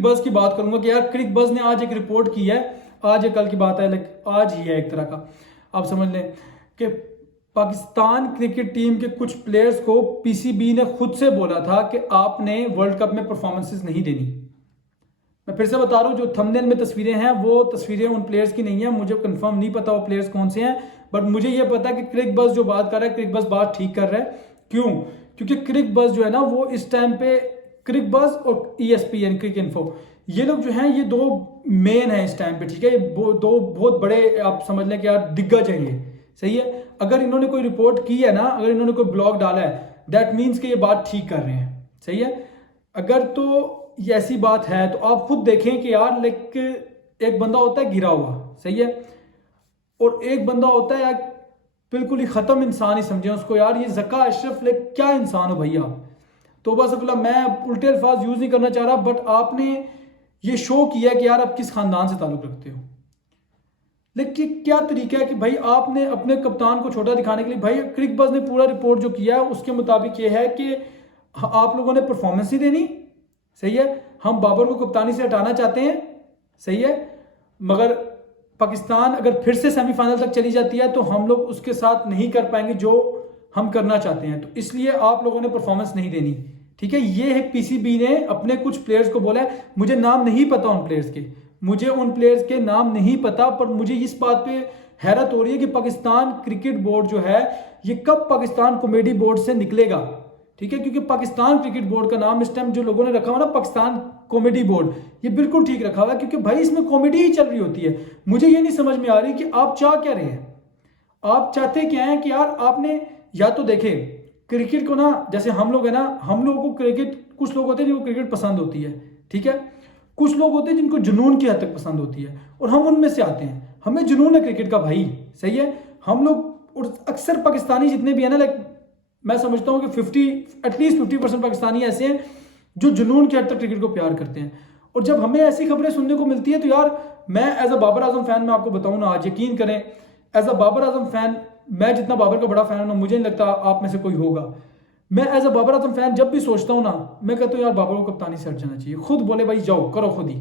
क्रिक buzz की बात करूंगा कि यार क्रिक बज़ ने आज एक रिपोर्ट की है, आज या कल की बात है, लाइक आज ही है एक तरह का, आप समझ लें कि पाकिस्तान क्रिकेट टीम के कुछ प्लेयर्स को पीसीबी ने खुद से बोला था कि आपने वर्ल्ड कप में परफॉर्मेंसेस नहीं देनी। मैं फिर से बता रहा हूँ, जो थंबनेल में तस्वीरें हैं वो तस्वीरें उन प्लेयर्स की नहीं है, मुझे कंफर्म नहीं पता वो प्लेयर्स कौन से हैं, बट मुझे ये पता है कि क्रिक बज़ जो बात कर रहा है, क्रिक बज़ बात ठीक कर रहा है। क्यों? क्योंकि क्रिक बज़ जो है ना वो इस टाइम पे, क्रिक बज़ और ESPN क्रिक इन्फो, ये लोग जो हैं ये दो मेन है इस टाइम पे, ठीक है। ये दो बहुत बड़े, आप समझ लें कि यार दिग्गज है ये, सही है। अगर इन्होंने कोई रिपोर्ट की है ना, अगर इन्होंने कोई ब्लॉग डाला है, दैट मीन्स कि ये बात ठीक कर रहे हैं, सही है। अगर तो ये ऐसी बात है तो आप खुद देखें कि यार लाइक एक बंदा होता है गिरा हुआ, सही है, और एक बंदा होता है यार बिल्कुल ही खत्म इंसान ही समझे उसको, यार ये ज़का अशरफ लाइक क्या इंसान हो भैया। तो बस मैं उल्टे अल्फाज यूज नहीं करना चाह रहा, बट आपने ये शो किया कि यार आप किस खानदान से ताल्लुक रखते हो। लेकिन क्या तरीका है कि भाई आपने अपने कप्तान को छोटा दिखाने के लिए, भाई क्रिक बज़ ने पूरा रिपोर्ट जो किया है उसके मुताबिक ये है कि आप लोगों ने परफॉर्मेंस ही देनी, सही है। हम बाबर को कप्तानी से हटाना चाहते हैं, सही है, मगर पाकिस्तान अगर फिर से सेमीफाइनल तक चली जाती है तो हम लोग उसके साथ नहीं कर पाएंगे जो हम करना चाहते हैं, तो इसलिए आप लोगों ने परफॉर्मेंस नहीं देनी, ठीक है। ये है पीसीबी ने अपने कुछ प्लेयर्स को बोला है, मुझे नाम नहीं पता उन प्लेयर्स के, मुझे उन प्लेयर्स के नाम नहीं पता, पर मुझे इस बात पे हैरत हो रही है कि पाकिस्तान क्रिकेट बोर्ड जो है ये कब पाकिस्तान कॉमेडी बोर्ड से निकलेगा, ठीक है। क्योंकि पाकिस्तान क्रिकेट बोर्ड का नाम इस टाइम जो लोगों ने रखा हुआ ना पाकिस्तान कॉमेडी बोर्ड, ये बिल्कुल ठीक रखा हुआ है, क्योंकि भाई इसमें कॉमेडी ही चल रही होती है। मुझे ये नहीं समझ में आ रही कि आप चाह क्या रहे हैं, आप चाहते क्या है कि यार आपने या तो देखे क्रिकेट को ना, जैसे हम लोग है ना, हम लोगों को क्रिकेट, कुछ लोग होते हैं जिनको क्रिकेट पसंद होती है, ठीक है, कुछ लोग होते हैं जिनको जुनून की हद तक पसंद होती है, और हम उनमें से आते हैं। हमें जुनून है क्रिकेट का भाई, सही है। हम लोग, और अक्सर पाकिस्तानी जितने भी है ना, लाइक मैं समझता हूँ कि एटलीस्ट 50% पाकिस्तानी ऐसे हैं जो जुनून की हद तक क्रिकेट को प्यार करते हैं। और जब हमें ऐसी खबरें सुनने को मिलती है तो यार मैं as a Babar Azam fan, मैं आपको बताऊं ना, आज यकीन करें, as a Babar Azam fan, मैं जितना बाबर का बड़ा फैन हूं, मुझे नहीं लगता आप में से कोई होगा, मैं as a Babar Azam fan जब भी सोचता हूं ना, मैं कहता हूं यार बाबर को कप्तानी से हट जाना चाहिए। खुद बोले भाई जाओ करो खुद ही,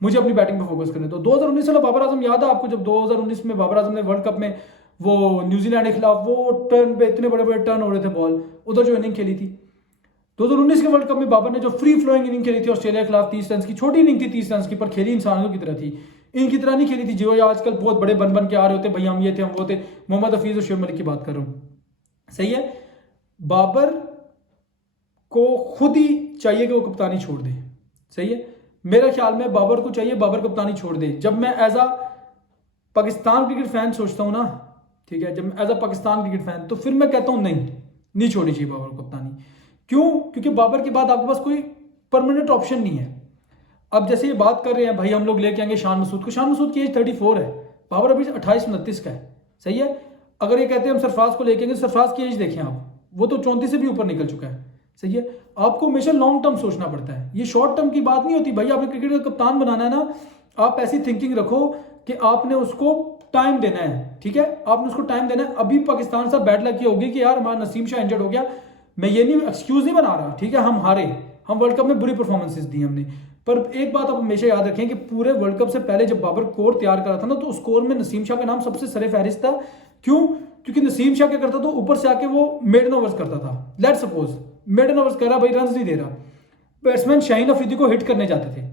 मुझे अपनी बैटिंग पर फोकस करने दो। 2019 वाला बाबर आजम याद है आपको, जब 2019 में बाबर आजम ने वर्ल्ड कप में वो न्यूजीलैंड के खिलाफ वो टर्न पे इतने बड़े बड़े टर्न हो रहे थे बॉल, उधर जो इनिंग खेली थी 2019 के वर्ल्ड कप में, बाबर ने जो फ्री फ्लोइंग इनिंग खेली थी ऑस्ट्रेलिया के खिलाफ, 30 रन की छोटी इनिंग थी, 30 रन की, पर खेली इंसानों की तरह थी, इनकी तरह नहीं खेली थी जो आजकल बहुत बड़े बन के आ रहे होते, भाई हम ये थे हम वो थे। मोहम्मद हफीज और शुएब मलिक की बात कर रहा हूं, सही है। बाबर को खुद ही चाहिए कि वो कप्तानी छोड़ दे, सही है। मेरे ख्याल में बाबर को चाहिए बाबर कप्तानी छोड़ दे। जब मैं as a Pakistan cricket fan सोचता हूं ना, ठीक है, जब as a Pakistan cricket fan, तो फिर मैं कहता हूं नहीं छोड़नी चाहिए बाबर कप्तानी। क्यों? क्योंकि बाबर के बाद आपके पास कोई परमानेंट ऑप्शन नहीं है। अब जैसे ये बात कर रहे हैं भाई हम लोग लेके आएंगे शान मसूद को, शान मसूद की एज 34 है, बाबर अभी 28-29 का है, सही है। अगर ये कहते हैं हम सरफराज को लेके आएंगे, सरफराज की एज देखें आप, वो तो 34 से भी ऊपर निकल चुका है, सही है। आपको हमेशा लॉन्ग टर्म सोचना पड़ता है, ये शॉर्ट टर्म की बात नहीं होती भाई। आपने क्रिकेट का कप्तान बनाना है ना, आप ऐसी थिंकिंग रखो कि आपने उसको टाइम देना है, ठीक है, आपने उसको टाइम देना है। अभी पाकिस्तान साथ बैड लक ये होगी कि यार हमारा नसीम शाह इंजर्ड हो गया, मैं ये नहीं एक्सक्यूज नहीं बना रहा, ठीक है, हम हारे, हम वर्ल्ड कप में बुरी परफॉर्मेंसेस दी हमने, पर एक बात आप हमेशा याद रखें कि पूरे वर्ल्ड कप से पहले जब बाबर कोर तैयार करा था ना, तो उस कोर में नसीम शाह का नाम सबसे सरे फहरिस्त था। क्यों? क्योंकि नसीम शाह क्या करता था, ऊपर से आके वो मेडन ओवर्स करता था। लेट सपोज मेडन ओवर्स कर रहा, भाई रन नहीं दे रहा, बैट्समैन शाहीन अफरीदी को हिट करने जाते थे।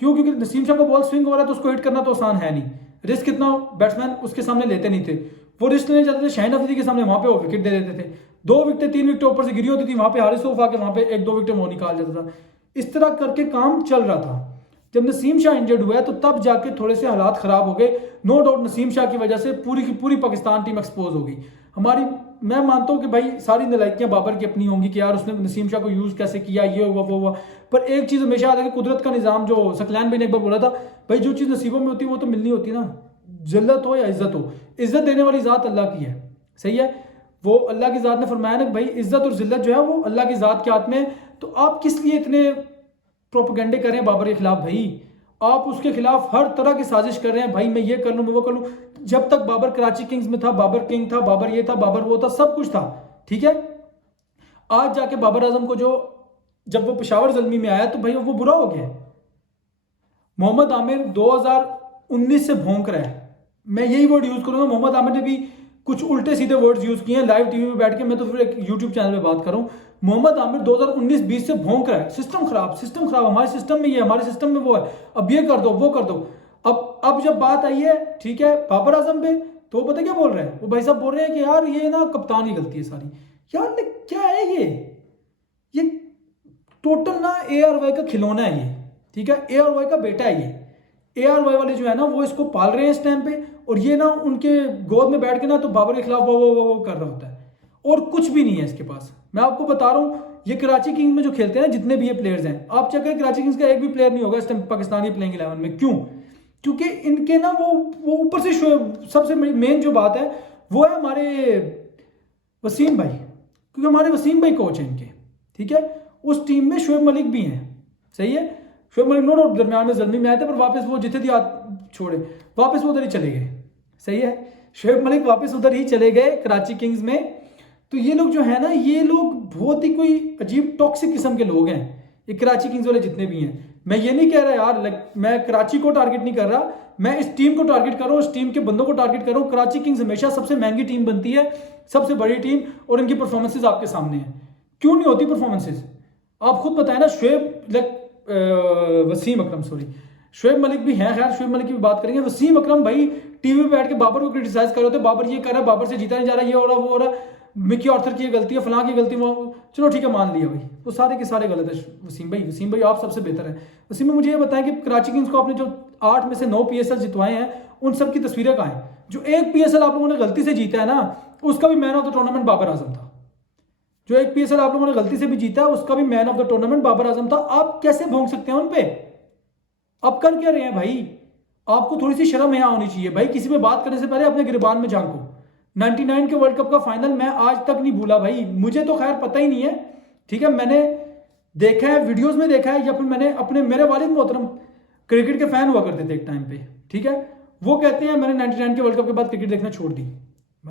क्यों? क्योंकि नसीम शाह का बॉल स्विंग हो रहा है तो उसको हिट करना तो आसान है नहीं, रिस्क इतना बैट्समैन उसके सामने लेते नहीं थे, वो रिस्क लेने जाते थे शाहीन अफरीदी के सामने, वहां पे वो विकेट दे देते थे। 2 विकेटें 3 विकेटें ऊपर से गिरी होती थी, वहां पे हारिस रऊफ आके वहां पे 1-2 विकेटें वो निकाल जाता था। इस तरह करके काम चल रहा था। जब नसीम शाह इंजर्ड हुआ है तो तब जाके थोड़े से हालात खराब हो गए। नो डाउट नसीम शाह की वजह से पूरी की पूरी पाकिस्तान टीम एक्सपोज हो गई हमारी। मैं मानता हूं कि भाई सारी नलायकियां बाबर की अपनी होंगी कि यार उसने नसीम शाह को यूज कैसे किया, ये हुआ वो हुआ, पर एक चीज हमेशा याद है कि कुदरत का निजाम, जो सकलैन भाई ने एक बार बोला था, भाई जो चीज नसीबों में होती है वो तो मिलनी होती है ना, जिल्लत हो या इज्जत हो, इज्जत देने वाली जात अल्लाह की है, सही है। वो अल्लाह की जात ने फरमाया ना भाई इज्जत और जिल्लत जो है वो अल्लाह की जात के हाथ में है। तो आप किस लिए इतने प्रोपेगेंडे कर रहे हैं बाबर के खिलाफ? भाई आप उसके खिलाफ हर तरह की साजिश कर रहे हैं, भाई मैं ये कर लूं मैं वो कर लूं। जब तक बाबर कराची किंग्स में था, बाबर किंग था, बाबर ये था, बाबर वो था, सब कुछ था, ठीक है। आज जाके बाबर आजम को जो, जब वो पेशावर जल्मी में आया तो भाई वो बुरा हो गया, मोहम्मद आमिर 2019 से भौंक रहा है, मैं यही वर्ड यूज करूंगा। मोहम्मद आमिर ने भी कुछ उल्टे सीधे वर्ड्स यूज किए हैं लाइव टीवी पे बैठ के, मैं तो फिर एक यूट्यूब चैनल पे बात करूं। मोहम्मद आमिर 2019-20 से भौंक रहा है, सिस्टम खराब, हमारे सिस्टम में ये, हमारे सिस्टम में वो है, अब ये कर दो वो कर दो। अब जब बात आई है, ठीक है, बाबर आजम पे, तो वो पता क्या बोल रहे हैं, वो भाई साहब बोल रहे हैं कि यार ये ना कप्तान की गलती है सारी। यार क्या है ये टोटल ना ARY का खिलौना है ये, ठीक है, ARY का बेटा है ये। ARY वाले जो है ना वो इसको पाल रहे हैं इस टाइम पे, और ये ना उनके गोद में बैठ के ना तो बाबर के खिलाफ वो कर रहा होता है, और कुछ भी नहीं है इसके पास। मैं आपको बता रहा हूँ, ये कराची किंग्स में जो खेलते हैं ना जितने भी ये प्लेयर्स हैं, आप चेक करें कराची किंग्स का एक भी प्लेयर नहीं होगा इस टाइम पाकिस्तानी प्लेइंग 11 में। क्यों? क्योंकि इनके ना वो ऊपर से सबसे मेन जो बात है वो है हमारे वसीम भाई, क्योंकि हमारे वसीम भाई कोच हैं इनके, ठीक है। उस टीम में शोएब मलिक भी हैं, सही है, शोएब मलिक नो डाउट दरमियान में जल्मी में आए थे, पर वापस वो जितने दी छोड़े वापस वो उधर ही चले गए, सही है, शोएब मलिक वापस उधर ही चले गए कराची किंग्स में। तो ये लोग जो है ना, ये लोग बहुत ही कोई अजीब टॉक्सिक किस्म के लोग हैं, ये कराची किंग्स वाले जितने भी हैं। मैं ये नहीं कह रहा यार, मैं कराची को टारगेट नहीं कर रहा, मैं इस टीम को टारगेट कर रहा हूँ, इस टीम के बंदों को टारगेट कर रहा हूँ। कराची किंग्स हमेशा सबसे महंगी टीम बनती है, सबसे बड़ी टीम, और इनकी परफॉर्मेंसेज आपके सामने है। क्यों नहीं होती परफॉर्मेंसेज? आप खुद बताएं ना। शोएब मलिक भी हैं, खैर शोएब मलिक की भी बात करेंगे। वसीम अकरम भाई टीवी पे बैठ के बाबर को क्रिटिसाइज कर रहे थे, बाबर ये कर रहा है, बाबर से जीता नहीं जा रहा, ये हो रहा वो हो रहा, मिकी आर्थर की गलती है, फलां की गलती, चलो ठीक है मान लिया भाई, वो सारे के सारे गलत है। वसीम भाई आप सबसे बेहतर है। वसीम भाई मुझे ये बताएं कि कराची किंग्स को आपने जो 8 में से 9 PSL जितवाए हैं, उन सब की तस्वीरें कहाँ हैं? जो एक PSL आप लोगों ने गलती से जीता है ना, उसका भी man of the tournament Babar Azam था। जो एक PSL आप लोगों ने गलती से भी जीता है, उसका भी man of the tournament Babar Azam था। आप कैसे भोंक सकते हैं उन पे? आप कर क्या रहे हैं भाई? आपको थोड़ी सी शर्म यहाँ होनी चाहिए भाई। किसी पे बात करने से पहले अपने गिरबान में झांको। 99 के वर्ल्ड कप का फाइनल मैं आज तक नहीं भूला भाई, मुझे तो खैर पता ही नहीं है, ठीक है, मैंने देखा है, वीडियोस में देखा है, या फिर मैंने मेरे वालिद मोहतरम क्रिकेट के फैन हुआ करते थे एक टाइम पे, ठीक है, वो कहते हैं मैंने 99 के वर्ल्ड कप के बाद क्रिकेट देखना छोड़ दी।